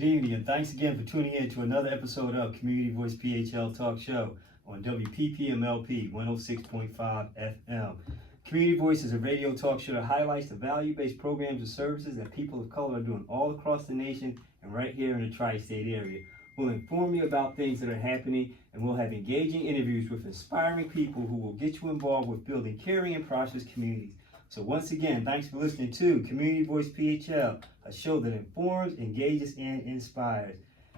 Good evening, and thanks again for tuning in to another episode of Community Voice PHL Talk Show on WPPMLP 106.5 FM. Community Voice is a radio talk show that highlights the value-based programs and services that people of color are doing all across the nation and right here in the tri-state area. We'll inform you about things that are happening, and we'll have engaging interviews with inspiring people who will get you involved with building caring and prosperous communities. So once again, thanks for listening to Community Voice PHL, a show that informs, engages, and inspires.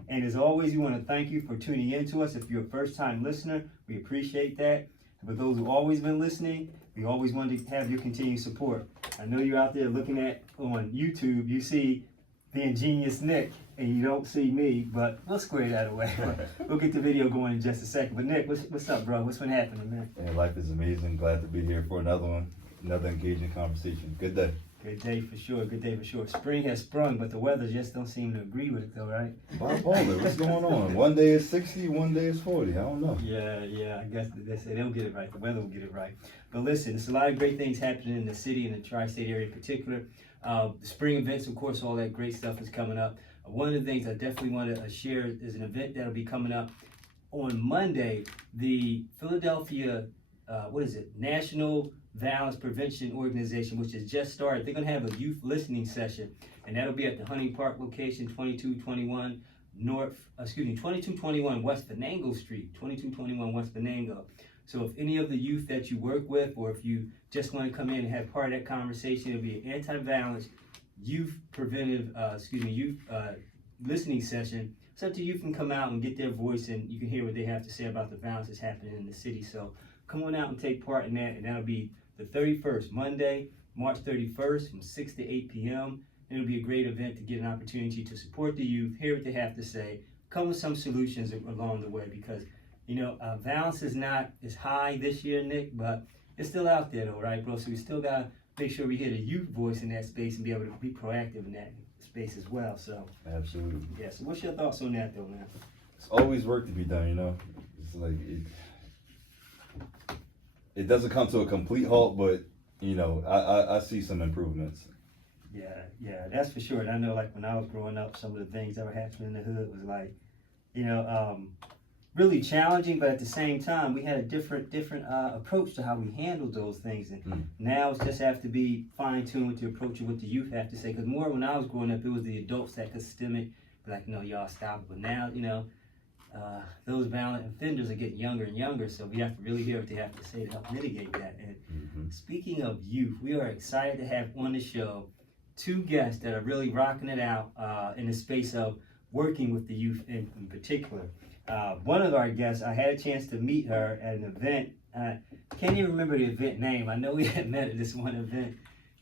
And as always, we want to thank you for tuning in to us. If you're a first-time listener, we appreciate that. And for those who've always been listening, we always want to have your continued support. I know you're out there looking at on YouTube, you see the ingenious Nick, and you don't see me, but we'll square that away. We'll get the video going in just a second. But Nick, what's up, bro? What's been happening, man? Yeah, life is amazing. Glad to be here for another one. Another engaging conversation. Good day. Good day for sure. Good day for sure. Spring has sprung, but the weather just don't seem to agree with it, though, right? Bipolar. What's going on? One day is 60, one day is 40. I don't know. Yeah. I guess they'll get it right. The weather will get it right. But listen, there's a lot of great things happening in the city and the tri-state area in particular. The spring events, of course, all that great stuff is coming up. One of the things I definitely want to share is an event that'll be coming up on Monday. The Philadelphia, National Violence Prevention Organization, which has just started. They're going to have a youth listening session, and that'll be at the Hunting Park location, 2221 West Venango Street, 2221 West Venango. So if any of the youth that you work with, or if you just want to come in and have part of that conversation, it'll be an anti-violence youth listening session. So that the youth can come out and get their voice, and you can hear what they have to say about the violence that's happening in the city. So come on out and take part in that, and that'll be the 31st, Monday, March 31st from 6 to 8 p.m. And it'll be a great event to get an opportunity to support the youth, hear what they have to say, come with some solutions along the way, because violence is not as high this year, Nick, but it's still out there though, right, bro? So we still gotta make sure we hear the youth voice in that space and be able to be proactive in that space as well. So absolutely. Yeah. So what's your thoughts on that though, man? It's always work to be done, It's like it doesn't come to a complete halt, but I see some improvements. Yeah, that's for sure. And I know, like when I was growing up, some of the things that were happening in the hood was like, really challenging, but at the same time, we had a different approach to how we handled those things. And now it just have to be fine-tuned to approach it what the youth have to say. Because more when I was growing up, it was the adults that could stem it, be like, no, y'all stop it. But now, those violent offenders are getting younger and younger, so we have to really hear what they have to say to help mitigate that. And speaking of youth, we are excited to have on the show two guests that are really rocking it out in the space of working with the youth in particular. One of our guests, I had a chance to meet her at an event. Can't even remember the event name. I know we had met at this one event,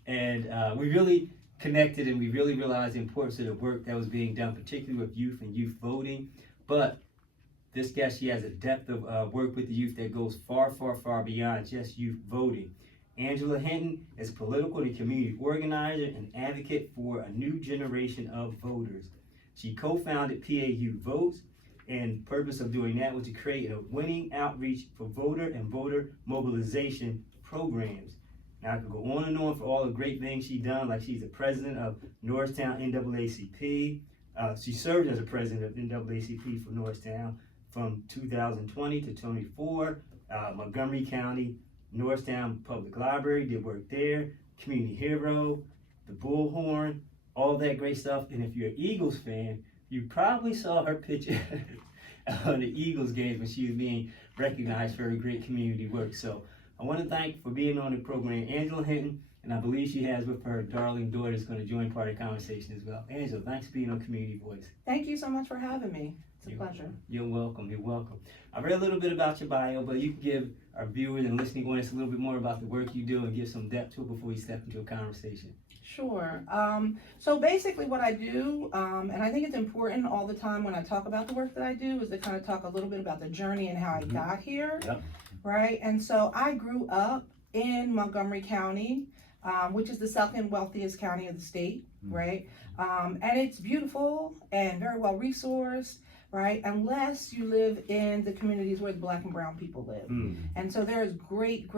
and we really connected, and we really realized the importance of the work that was being done, particularly with youth and youth voting. But this guest, she has a depth of work with the youth that goes far, far, far beyond just youth voting. Angelique Hinton is a political and community organizer and advocate for a new generation of voters. She co-founded PAU Votes, and the purpose of doing that was to create a winning outreach for voter and voter mobilization programs. Now I could go on and on for all the great things she's done, like she's the president of Norristown NAACP. She served as a president of NAACP for Norristown from 2020 to 24, Montgomery County, Norristown Public Library, did work there, Community Hero, the Bullhorn, all that great stuff. And if you're an Eagles fan, you probably saw her picture on the Eagles games when she was being recognized for her great community work. So I want to thank for being on the program, Angelique Hinton, and I believe she has with her darling daughter is going to join part of the conversation as well. Angela, thanks for being on Community Voice. Thank you so much for having me. It's a pleasure. You're welcome. I read a little bit about your bio, but you can give our viewers and listening audience a little bit more about the work you do and give some depth to it before we step into a conversation. Sure. So basically what I do, and I think it's important all the time when I talk about the work that I do, is to kind of talk a little bit about the journey and how I got here. Yep. Right? And so I grew up in Montgomery County, which is the second wealthiest county of the state, right? And it's beautiful and very well resourced, right? Unless you live in the communities where the Black and brown people live. And so there is great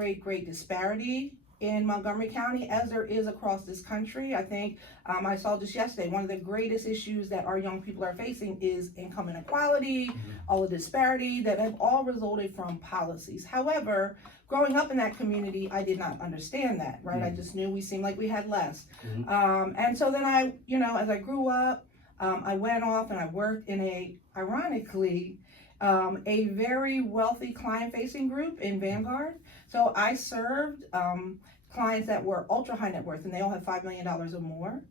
disparity in Montgomery County as there is across this country. I think I saw just yesterday, one of the greatest issues that our young people are facing is income inequality, all the disparity that have all resulted from policies. However, growing up in that community, I did not understand that, right? I just knew we seemed like we had less. And so then I, as I grew up, I went off and I worked in ironically, a very wealthy client-facing group in Vanguard. So I served clients that were ultra high net worth, and they all had $5 million or more.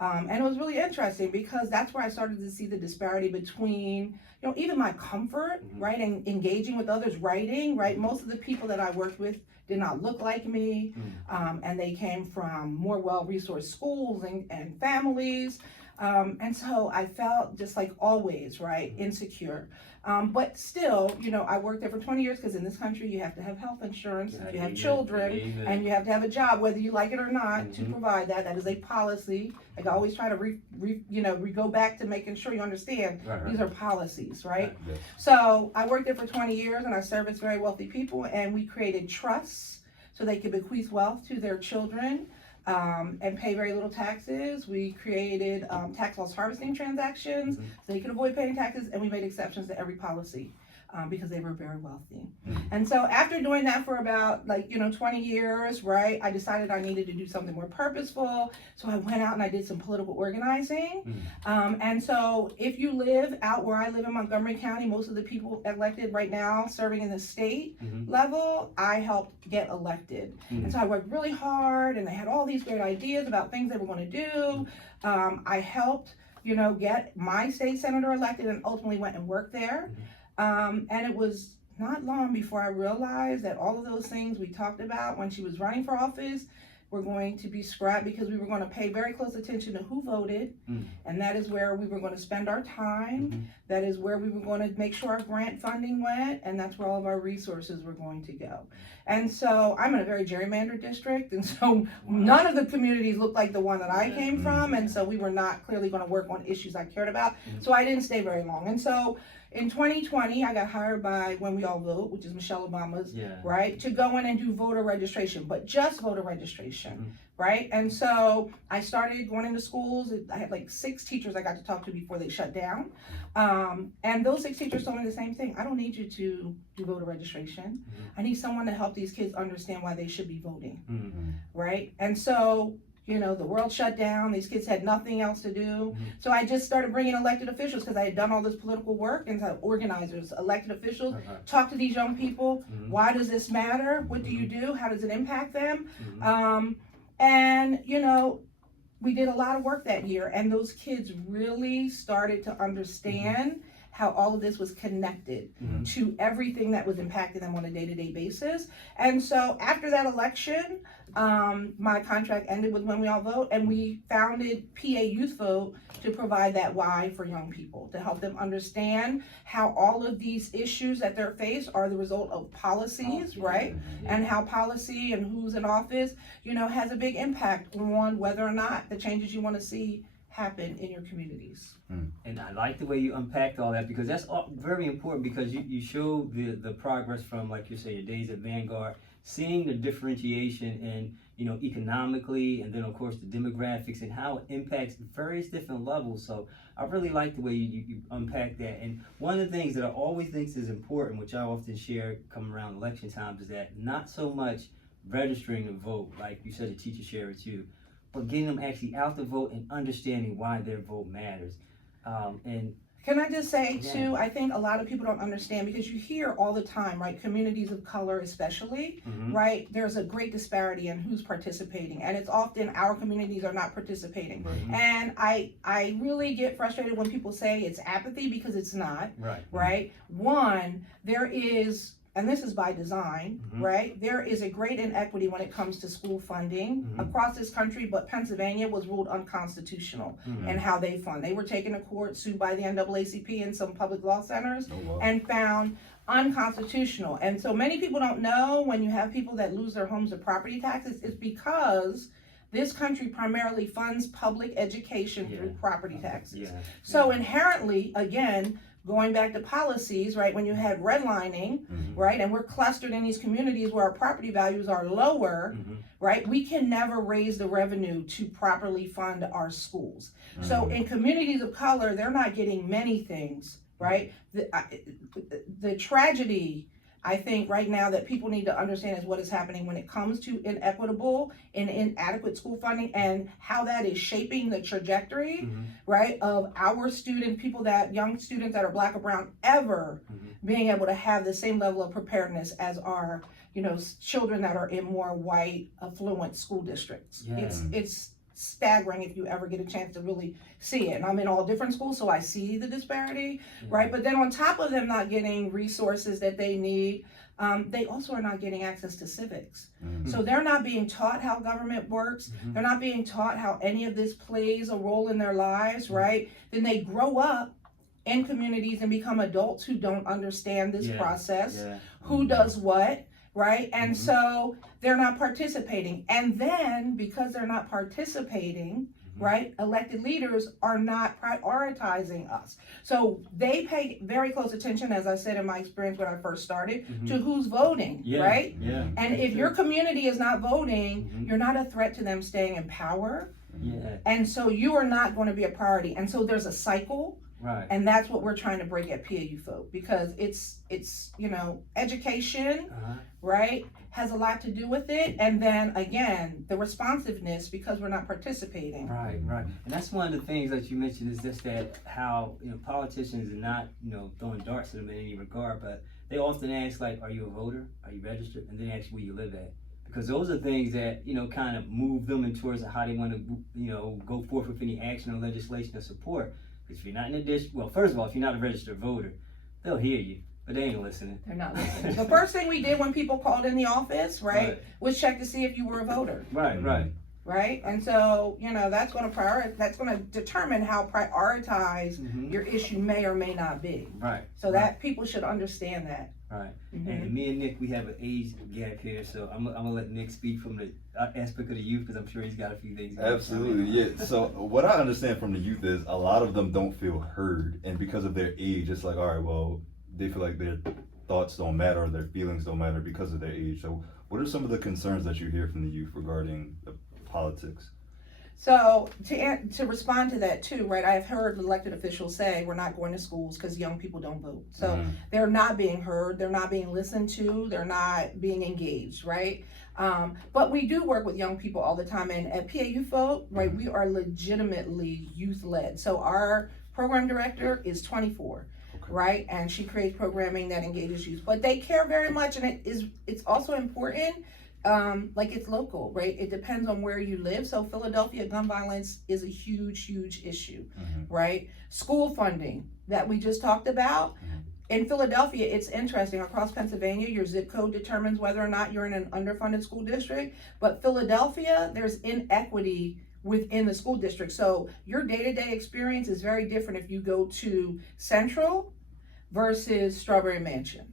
And it was really interesting because that's where I started to see the disparity between, even my comfort, right, and engaging with others, writing, right. Most of the people that I worked with did not look like me, and they came from more well-resourced schools and families. And so I felt just like always, right, insecure. But still, I worked there for 20 years because in this country you have to have health insurance, if you have children, and you have to have a job, whether you like it or not, to provide that. That is a policy. Like I always try to go back to making sure you understand these are policies, right? So I worked there for 20 years and I serviced very wealthy people, and we created trusts so they could bequeath wealth to their children. And pay very little taxes. We created tax loss harvesting transactions so they could avoid paying taxes, and we made exceptions to every policy because they were very wealthy. And so after doing that for about 20 years, right, I decided I needed to do something more purposeful. So I went out and I did some political organizing. And so if you live out where I live in Montgomery County, most of the people elected right now serving in the state level, I helped get elected. And so I worked really hard, and they had all these great ideas about things they were going to do. I helped, get my state senator elected and ultimately went and worked there. And it was not long before I realized that all of those things we talked about when she was running for office were going to be scrapped because we were going to pay very close attention to who voted. And that is where we were going to spend our time. That is where we were going to make sure our grant funding went, and that's where all of our resources were going to go. And so I'm in a very gerrymandered district, and so none of the communities looked like the one that I came from, and so we were not clearly going to work on issues I cared about. So I didn't stay very long. And so in 2020, I got hired by When We All Vote, which is Michelle Obama's, right, to go in and do voter registration, but just voter registration, right? And so I started going into schools. I had like 6 teachers I got to talk to before they shut down. And those 6 teachers told me the same thing. I don't need you to do voter registration. I need someone to help these kids understand why they should be voting, right? And so the world shut down. These kids had nothing else to do. So I just started bringing elected officials because I had done all this political work, and so organizers, elected officials, talk to these young people. Why does this matter? What do you do? How does it impact them? And, we did a lot of work that year, and those kids really started to understand how all of this was connected to everything that was impacting them on a day-to-day basis. And so after that election, my contract ended with When We All Vote, and we founded PA Youth Vote to provide that why for young people, to help them understand how all of these issues that they're faced are the result of policies, right? And how policy and who's in office, has a big impact on whether or not the changes you want to see happen in your communities. And I like the way you unpacked all that, because that's all very important, because you show the progress from, like you say, your days at Vanguard, seeing the differentiation in, economically, and then of course the demographics and how it impacts various different levels. So I really like the way you unpack that. And one of the things that I always think is important, which I often share come around election times, is that not so much registering to vote, like you said, the teacher share it too, but getting them actually out to vote and understanding why their vote matters. And can I just say too, I think a lot of people don't understand, because you hear all the time, right, communities of color especially, right, there's a great disparity in who's participating, and it's often our communities are not participating. And I really get frustrated when people say it's apathy, because it's not, right? One, there is, and this is by design, right? There is a great inequity when it comes to school funding across this country, but Pennsylvania was ruled unconstitutional in how they fund. They were taken to court, sued by the NAACP and some public law centers, and found unconstitutional. And so many people don't know, when you have people that lose their homes to property taxes, it's because this country primarily funds public education through property taxes. So inherently, again, going back to policies, right, when you had redlining, right, and we're clustered in these communities where our property values are lower, right, we can never raise the revenue to properly fund our schools. So in communities of color, they're not getting many things, right? The tragedy, I think, right now that people need to understand is what is happening when it comes to inequitable and inadequate school funding and how that is shaping the trajectory, right, of our students, young students that are Black or brown, ever being able to have the same level of preparedness as our, children that are in more white, affluent school districts. Yeah. It's staggering if you ever get a chance to really see it. And I'm in all different schools, so I see the disparity, right? But then on top of them not getting resources that they need, they also are not getting access to civics. So they're not being taught how government works. They're not being taught how any of this plays a role in their lives, right? Then they grow up in communities and become adults who don't understand this process, who does what, right? And so they're not participating. And then because they're not participating, right, elected leaders are not prioritizing us. So they pay very close attention, as I said in my experience when I first started, to who's voting, right? And if your community is not voting, you're not a threat to them staying in power. And so you are not going to be a priority. And so there's a cycle. Right. And that's what we're trying to break at PAU Folk, because it's education, right, has a lot to do with it. And then again, the responsiveness, because we're not participating. Right. And that's one of the things that you mentioned, is just that how, politicians are not, throwing darts at them in any regard, but they often ask, like, are you a voter? Are you registered? And then ask where you live at. Because those are things that, kind of move them in towards how they want to, go forth with any action or legislation or support. If you're not in the district, well, first of all, if you're not a registered voter, they'll hear you, but they ain't listening. They're not listening. The first thing we did when people called in the office, right, was check to see if you were a voter. Right. And so, that's going to determine how prioritized your issue may or may not be. So that people should understand that. And me and Nick, we have an age gap here, so I'm gonna let Nick speak from the aspect of the youth, because I'm sure he's got a few things. Absolutely, yeah. So what I understand from the youth is a lot of them don't feel heard, and because of their age, it's like, all right, well, they feel like their thoughts don't matter, or their feelings don't matter because of their age. So what are some of the concerns that you hear from the youth regarding the politics? So to respond to that too, right, I've heard elected officials say we're not going to schools because young people don't vote. So they're not being heard, they're not being listened to, they're not being engaged, right? But we do work with young people all the time, and at PAU Folk, right, we are legitimately youth-led. So our program director is 24. Right, and she creates programming that engages youth, but they care very much, and it's also important. Like it's local, right? It depends on where you live. So Philadelphia, gun violence is a huge issue, right? School funding that we just talked about. In Philadelphia, it's interesting. Across Pennsylvania, your zip code determines whether or not you're in an underfunded school district. But Philadelphia, there's inequity within the school district. So your day-to-day experience is very different if you go to Central versus Strawberry Mansion.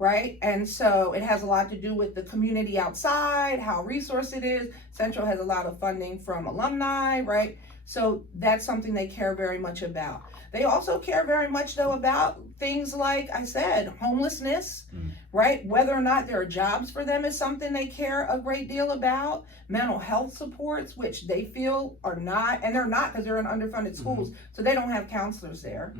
Right? And so it has a lot to do with the community outside, how resourced it is. Central has a lot of funding from alumni, right? So that's something they care very much about. They also care very much, though, about things like I said, homelessness, right? Whether or not there are jobs for them is something they care a great deal about. Mental health supports, which they feel are not, and they're not because they're in underfunded schools, so they don't have counselors there,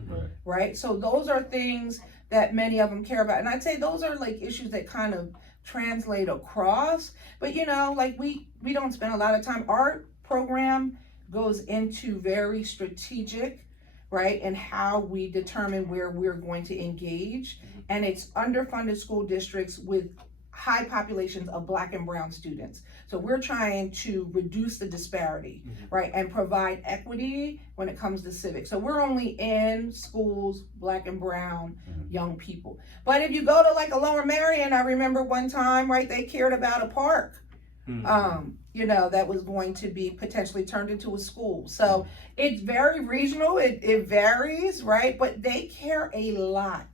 right? So those are things that many of them care about. And I'd say those are like issues that kind of translate across, but like we don't spend a lot of time. Our program goes into very strategic, right, and how we determine where we're going to engage. And it's underfunded school districts with high populations of Black and brown students. So we're trying to reduce the disparity, right, and provide equity when it comes to civics. So we're only in schools, Black and brown young people. But if you go to like a Lower Marion, I remember one time, right, they cared about a park, that was going to be potentially turned into a school. So it's very regional, it varies, right, but they care a lot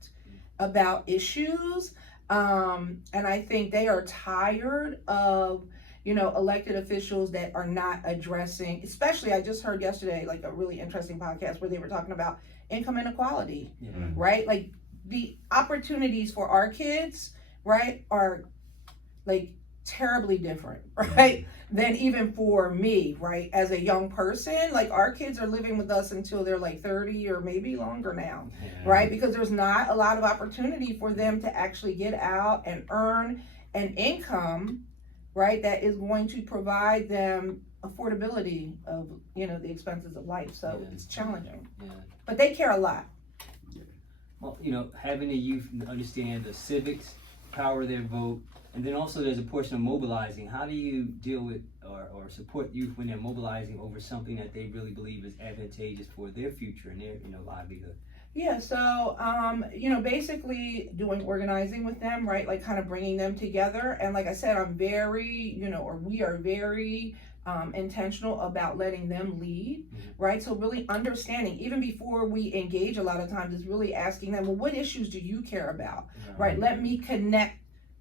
about issues. And I think they are tired of elected officials that are not addressing, especially I just heard yesterday, like a really interesting podcast where they were talking about income inequality, right? Like the opportunities for our kids, right, are like terribly different, right, than even for me, right, as a young person. Like our kids are living with us until they're like 30 or maybe longer now, right, because there's not a lot of opportunity for them to actually get out and earn an income, right, that is going to provide them affordability of the expenses of life. So it's challenging, but they care a lot. Well, having the youth understand the civics, power of their vote, and then also there's a portion of mobilizing. How do you deal with or support youth when they're mobilizing over something that they really believe is advantageous for their future and their livelihood? Yeah, so basically doing organizing with them, right? Like kind of bringing them together. And like I said, I'm very, or we are very intentional about letting them lead, right? So really understanding, even before we engage a lot of times, is really asking them, well, what issues do you care about, right? Let me connect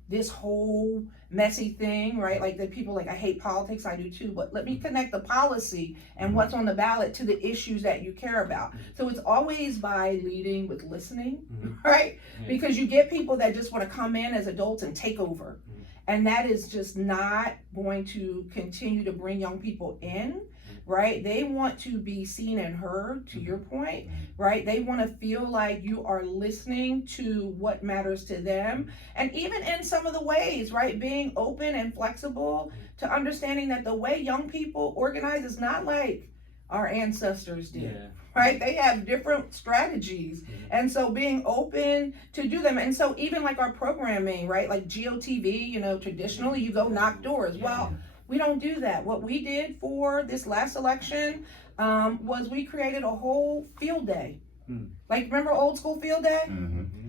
this whole messy thing, right? Like the people like, I hate politics, I do too, but let me connect the policy and what's on the ballot to the issues that you care about. So it's always by leading with listening, right? Because you get people that just want to come in as adults and take over. And that is just not going to continue to bring young people in, right? They want to be seen and heard, to your point, right? They want to feel like you are listening to what matters to them. And even in some of the ways, right? Being open and flexible to understanding that the way young people organize is not like our ancestors did, right? They have different strategies. And so being open to do them. And so even like our programming, right? Like GOTV, traditionally you go knock doors. Well, we don't do that. What we did for this last election was we created a whole field day. Like, remember old school field day?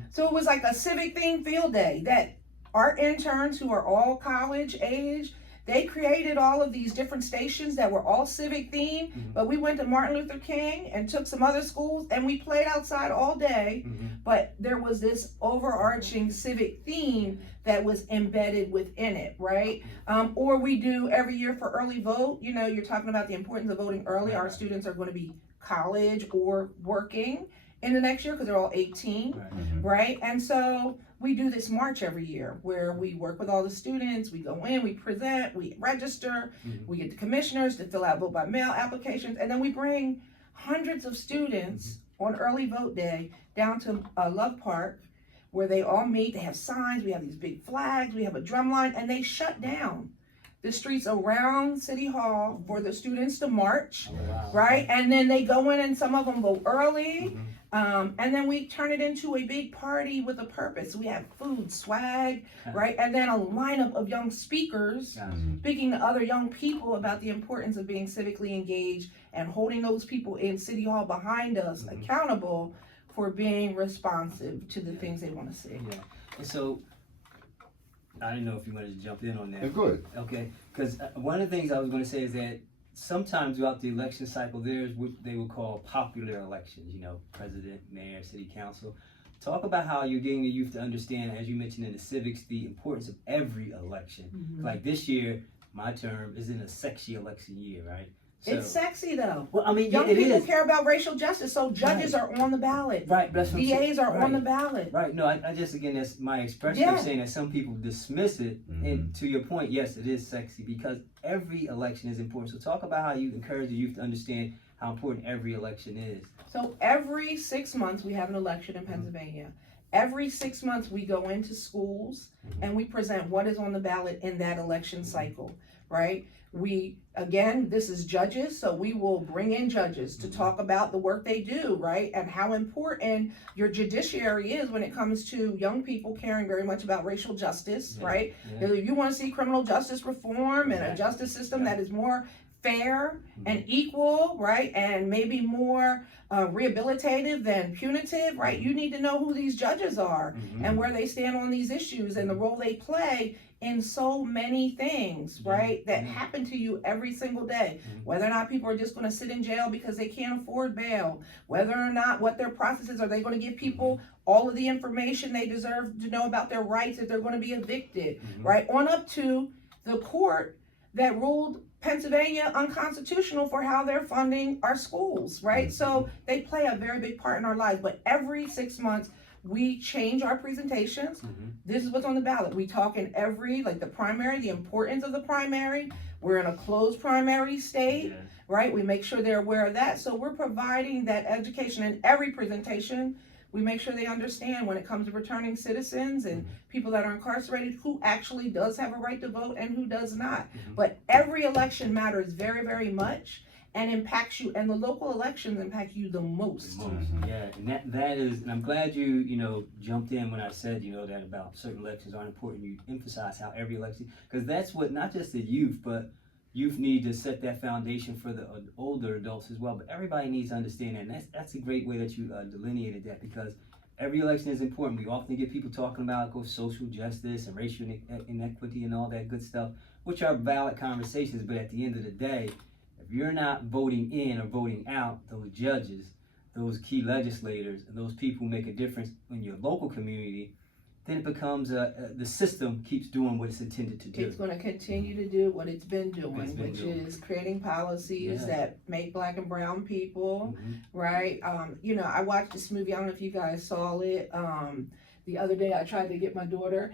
So it was like a civic themed field day that our interns, who are all college age, they created all of these different stations that were all civic themed, but we went to Martin Luther King and took some other schools and we played outside all day, but there was this overarching civic theme that was embedded within it, right? Or we do every year for early vote, you're talking about the importance of voting early. Our students are going to be college or working in the next year because they're all 18, right? And so we do this march every year where we work with all the students, we go in, we present, we register, we get the commissioners to fill out vote by mail applications, and then we bring hundreds of students on early vote day down to Love Park where they all meet. They have signs, we have these big flags, we have a drum line, and they shut down the streets around City Hall for the students to march, right? And then they go in and some of them go early. And then we turn it into a big party with a purpose. We have food, swag, right? And then a lineup of young speakers speaking to other young people about the importance of being civically engaged and holding those people in City Hall behind us accountable for being responsive to the things they want to see. And so, I didn't know if you wanted to jump in on that. Go ahead. Okay, because one of the things I was going to say is that sometimes throughout the election cycle, there's what they would call popular elections, president, mayor, city council. Talk about how you're getting the youth to understand, as you mentioned in the civics, the importance of every election. Like this year, my term is in a sexy election year, right? So, it's sexy though. Well, I mean, young it people is. care about racial justice, so judges are on the ballot. Right, that's what DAs are on the ballot. Right, no, I just, again, that's my expression of saying that some people dismiss it. And to your point, yes, it is sexy because every election is important. So talk about how you encourage the youth to understand how important every election is. So every 6 months, we have an election in Pennsylvania. Every 6 months, we go into schools and we present what is on the ballot in that election cycle, right? This is judges, so we will bring in judges to talk about the work they do, right? And how important your judiciary is when it comes to young people caring very much about racial justice, right? If you want to see criminal justice reform and a justice system that is more fair and equal, right? And maybe more rehabilitative than punitive, right? You need to know who these judges are and where they stand on these issues and the role they play in so many things, right, that happen to you every single day. Whether or not people are just going to sit in jail because they can't afford bail, whether or not what their process is, are they going to give people all of the information they deserve to know about their rights if they're going to be evicted, right, on up to the court that ruled Pennsylvania unconstitutional for how they're funding our schools, right? So they play a very big part in our lives, but every 6 months, we change our presentations. This is what's on the ballot. We talk in every, like the primary, the importance of the primary. We're in a closed primary state, right? We make sure they're aware of that. So we're providing that education in every presentation. We make sure they understand when it comes to returning citizens and people that are incarcerated, who actually does have a right to vote and who does not. But every election matters very, very much and impacts you, and the local elections impact you the most. Yeah, and that is, and I'm glad you jumped in when I said, that about certain elections aren't important. You emphasize how every election, because that's what, not just the youth, but youth need to set that foundation for the older adults as well. But everybody needs to understand that, and that's a great way that you delineated that, because every election is important. We often get people talking about social justice and racial inequity and all that good stuff, which are valid conversations, but at the end of the day, if you're not voting in or voting out those judges, those key legislators, and those people who make a difference in your local community, then it becomes the system keeps doing what it's intended to do. It's going to continue to do what it's been doing, which is creating policies that make Black and brown people, right? I watched this movie. I don't know if you guys saw it. The other day, I tried to get my daughter.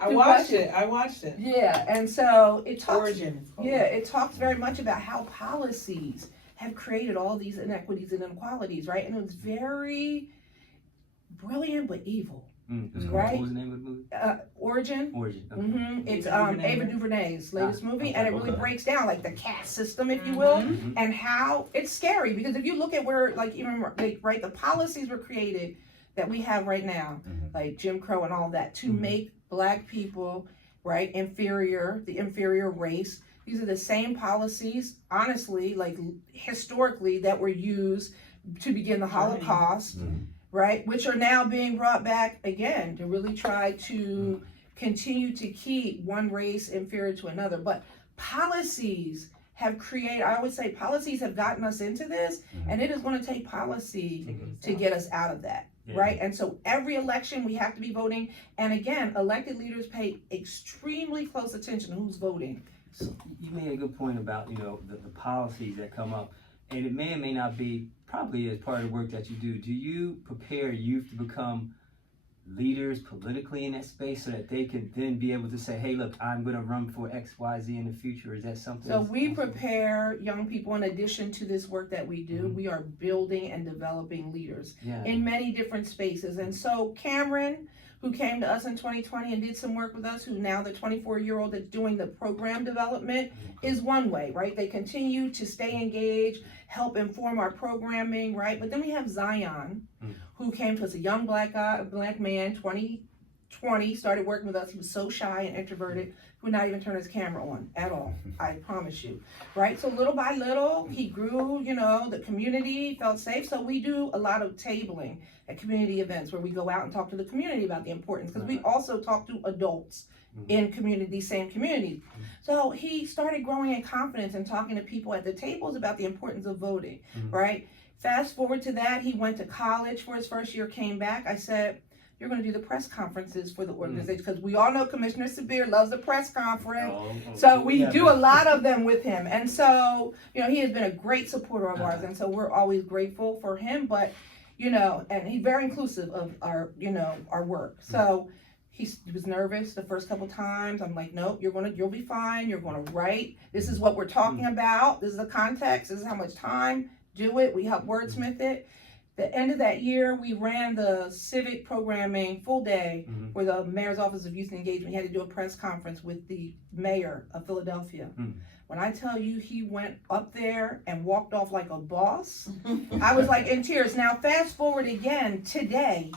I watched it. Yeah, and so it talks. Origin. It talks very much about how policies have created all these inequities and inequalities, right? And it was very brilliant but evil. Right? What was the name of the movie? Origin. Okay. It's Ava DuVernay's latest movie, and it really breaks down like the caste system, if you will, and how it's scary, because if you look at where the policies were created that we have right now, like Jim Crow and all that, to make Black people, right, the inferior race. These are the same policies, honestly, like historically, that were used to begin the Holocaust, right, which are now being brought back again to really try to continue to keep one race inferior to another. But policies have created, I would say policies have gotten us into this, and it is going to take policy to get us out of that. Right? And so every election we have to be voting. And again, elected leaders pay extremely close attention to who's voting. So you made a good point about, the policies that come up. And it may or may not be, probably as part of the work that you do. Do you prepare youth to become leaders politically in that space so that they can then be able to say, hey, look, I'm going to run for X, Y, Z in the future? Is that something? So we prepare young people in addition to this work that we do. We are building and developing leaders in many different spaces. And so Cameron, who came to us in 2020 and did some work with us, who now the 24-year-old that's doing the program development, is one way, right? They continue to stay engaged, help inform our programming, right? But then we have Zion, who came to us, a young black man, 2020, started working with us. He was so shy and introverted, would not even turn his camera on at all, I promise you, right? So little by little, he grew, the community felt safe. So we do a lot of tabling at community events where we go out and talk to the community about the importance, because we also talk to adults in same communities. So he started growing in confidence and talking to people at the tables about the importance of voting, right? Fast forward to that, he went to college for his first year, came back. I said, you're going to do the press conferences for the organization, because we all know Commissioner Sabir loves a press conference. So we do a lot of them with him. And so, he has been a great supporter of ours. And so we're always grateful for him. But, and he's very inclusive of our, our work. So he was nervous the first couple times. I'm like, nope, you'll be fine. You're going to write. This is what we're talking about. This is the context. This is how much time. Do it. We help wordsmith it. The end of that year, we ran the civic programming full day for the Mayor's Office of Youth Engagement. He had to do a press conference with the mayor of Philadelphia. When I tell you he went up there and walked off like a boss, I was like in tears. Now, fast forward again today.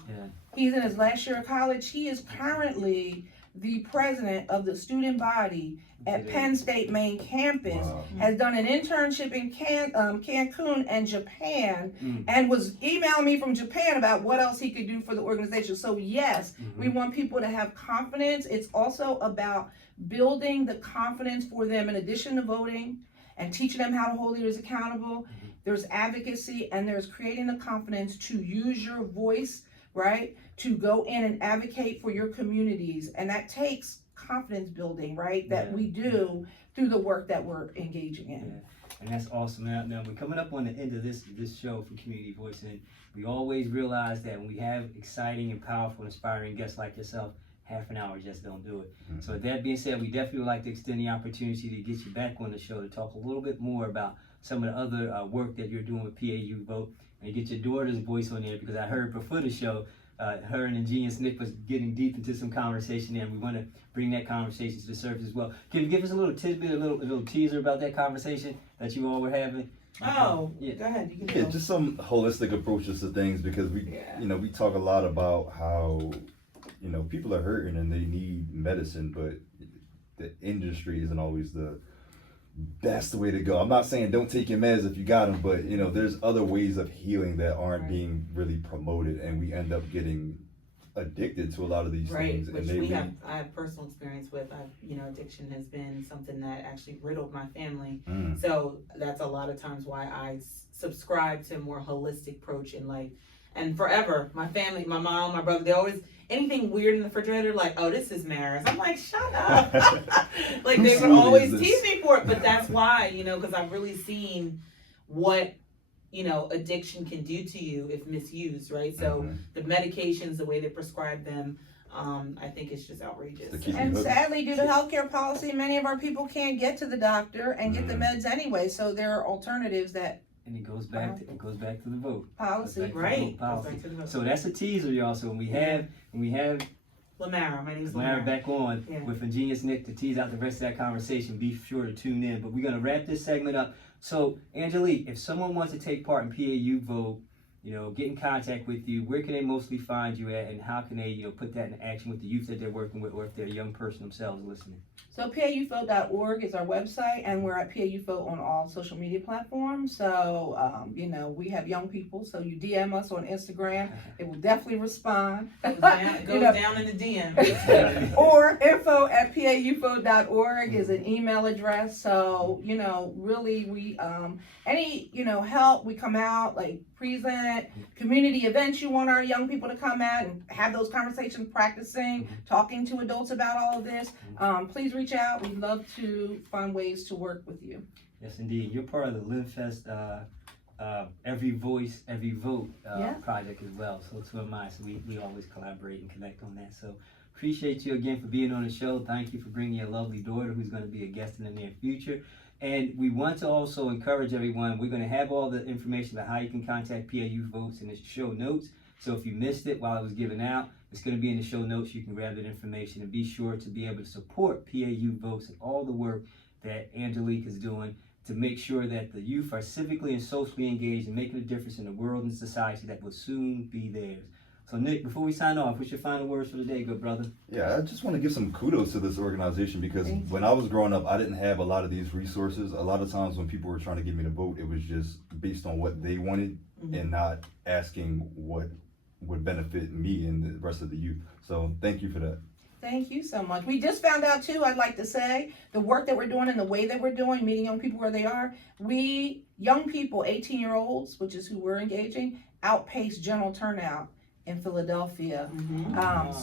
He's in his last year of college. He is currently the president of the student body at Penn State main campus, has done an internship in Cancun and Japan, and was emailing me from Japan about what else he could do for the organization. So yes, we want people to have confidence. It's also about building the confidence for them in addition to voting and teaching them how to hold leaders accountable. There's advocacy, and there's creating the confidence to use your voice, right? To go in and advocate for your communities. And that takes confidence building, right? That Yeah. we do through the work that we're engaging in. Yeah. And that's awesome. Now we're coming up on the end of this show for Community Voice, and we always realize that when we have exciting and powerful, inspiring guests like yourself, half an hour just don't do it. Mm-hmm. So with that being said, we definitely would like to extend the opportunity to get you back on the show to talk a little bit more about some of the other work that you're doing with PAU Vote, and get your daughter's voice on there, because I heard before the show, her and Ingenious Nick was getting deep into some conversation there, and we want to bring that conversation to the surface as well. Can you give us a little tidbit, a little teaser about that conversation that you all were having? Oh, Yeah. go ahead. You can Yeah, go. just some holistic approaches to things, because we, Yeah. you know, we talk a lot about how, you know, people are hurting and they need medicine, but the industry isn't always the best way to go. I'm not saying don't take your meds if you got them, but you know, there's other ways of healing that aren't Right. being really promoted, and we end up getting addicted to a lot of these Right, things. which And I have personal experience with. Addiction has been something that actually riddled my family. Mm. So that's a lot of times why I subscribe to a more holistic approach in life. And forever, my family, my mom, my brother, they always, anything weird in the refrigerator, like, oh, this is Maris. I'm like, shut up. Like, they would Whose always food is tease this? me for it, but that's why, because I've really seen what, addiction can do to you if misused, right? So Mhm. the medications, the way they prescribe them, I think it's just outrageous. To keep And you hooked. sadly, due to healthcare policy, many of our people can't get to the doctor and get the meds anyway, so there are alternatives that And it goes back to the vote. policy. Goes back to the Right. vote policy. Goes back to the vote. So that's a teaser, y'all. So when we have Lamara, my name is Lamara Lamara. back on Yeah. with Ingenious Nick to tease out the rest of that conversation, be sure to tune in. But we're gonna wrap this segment up. So Angelique, if someone wants to take part in PAU Vote, get in contact with you, where can they mostly find you at, and how can they, put that in action with the youth that they're working with, or if they're a young person themselves listening? So pauvote.org is our website, and we're at PAU Vote on all social media platforms. So, we have young people, so you DM us on Instagram, it will definitely respond. It goes down in the DM. Or info@pauvote.org is an email address. So, really we, any, help, we come out, like present, community events you want our young people to come at and have those conversations, practicing, talking to adults about all of this. Please reach out. We'd love to find ways to work with you. Yes, indeed. You're part of the LiveFest Every Voice, Every Vote Yeah. project as well. So am I. So we always collaborate and connect on that. So appreciate you again for being on the show. Thank you for bringing your lovely daughter, who's going to be a guest in the near future. And we want to also encourage everyone. We're going to have all the information about how you can contact PAU Votes in the show notes. So if you missed it while it was given out, it's going to be in the show notes. You can grab that information, and be sure to be able to support PAU Votes and all the work that Angelique is doing to make sure that the youth are civically and socially engaged and making a difference in the world and society that will soon be theirs. So Nick, before we sign off, what's your final words for the day, good brother? Yeah, I just want to give some kudos to this organization, because Thank you. when I was growing up, I didn't have a lot of these resources. A lot of times when people were trying to get me to vote, it was just based on what they wanted and not asking what would benefit me and the rest of the youth. So thank you for that. Thank you so much. We just found out too, I'd like to say, the work that we're doing and the way that we're doing, meeting young people where they are, young people, 18-year-olds, which is who we're engaging, outpace general turnout in Philadelphia.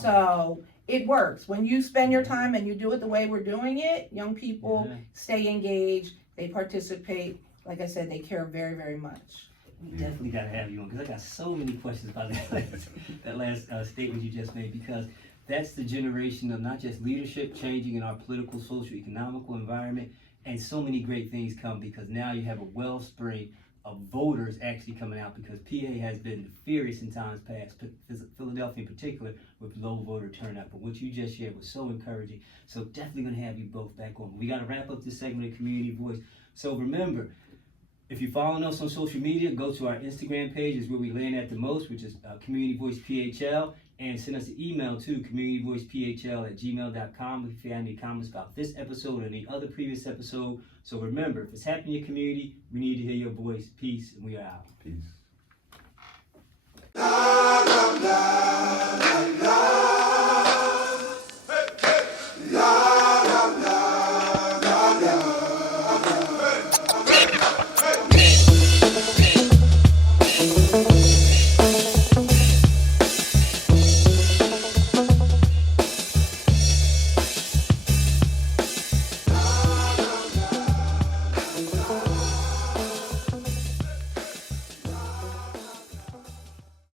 So it works. When you spend your time and you do it the way we're doing it, young people stay engaged, they participate. Like I said, they care very, very much. We definitely got to have you on, because I got so many questions about that last statement you just made, because that's the generation of not just leadership changing in our political, social, economical environment, and so many great things come because now you have a wellspring of voters actually coming out, because PA has been furious in times past, Philadelphia in particular, with low voter turnout. But what you just shared was so encouraging. So definitely going to have you both back on. We got to wrap up this segment of Community Voice. So remember, if you're following us on social media, go to our Instagram page, is where we land at the most, which is CommunityVoicePHL, and send us an email to CommunityVoicePHL@gmail.com if you have any comments about this episode or any other previous episode. So remember, if it's happening in your community, we need to hear your voice. Peace, and we are out. Peace.